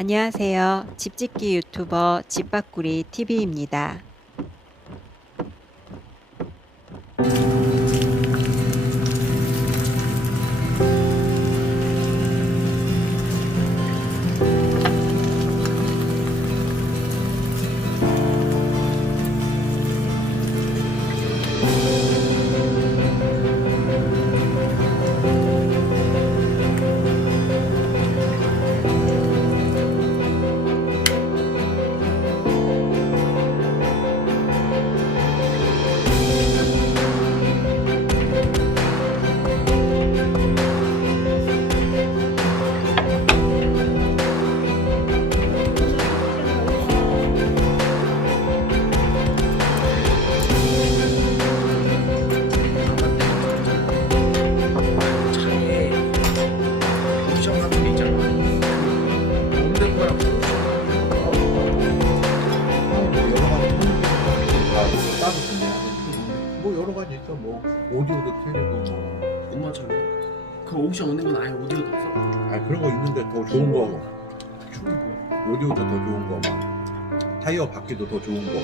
안녕하세요. 집짓기 유튜버 집바꾸리 TV입니다. 차에 옵션 같은 게 있잖아. 없는 거랑 뭐 여러 가지 다 따로 구매하는 뭐 여러 가지 있어. 뭐 오디오도 틀리고 뭐 엄마처럼 그 옵션 없는 건 아예 오디오도 없어. 그런 거 있는데 더 좋은 거 춤이 뭐야? 오디오도 더 좋은 거막 타이어 바퀴도 더 좋은 거.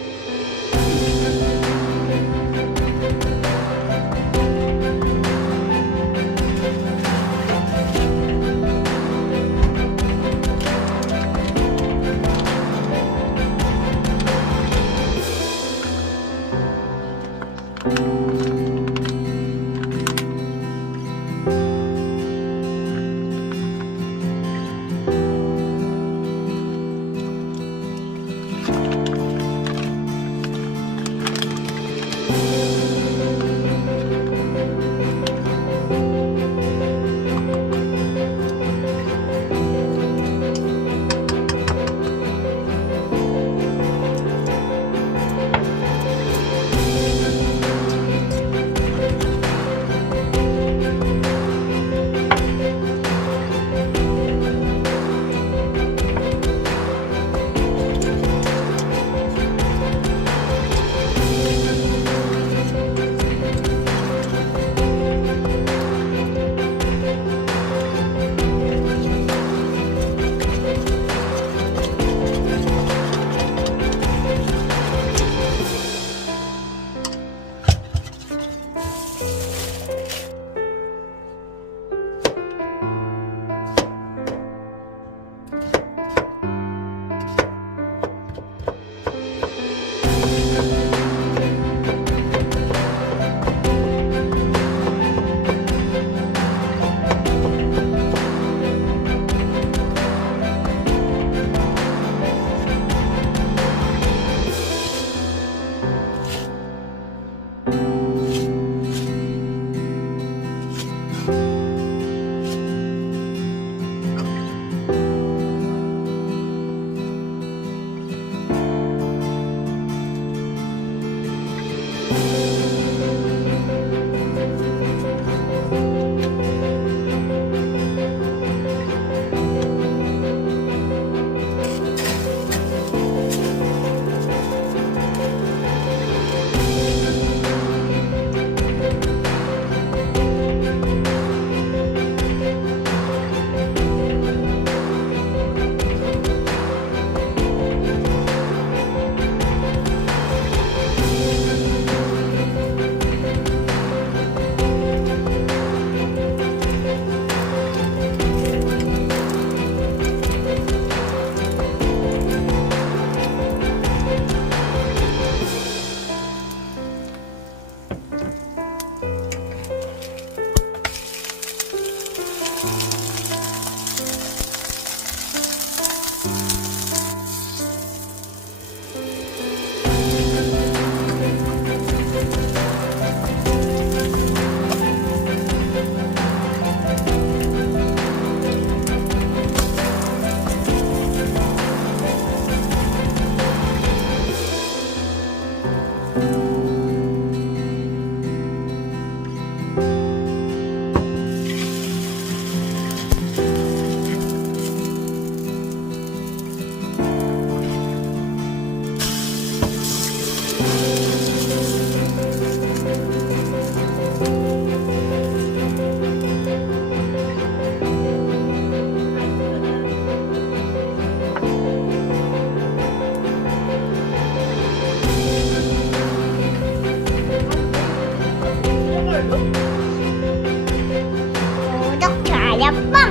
구독, 좋아요, 뻥!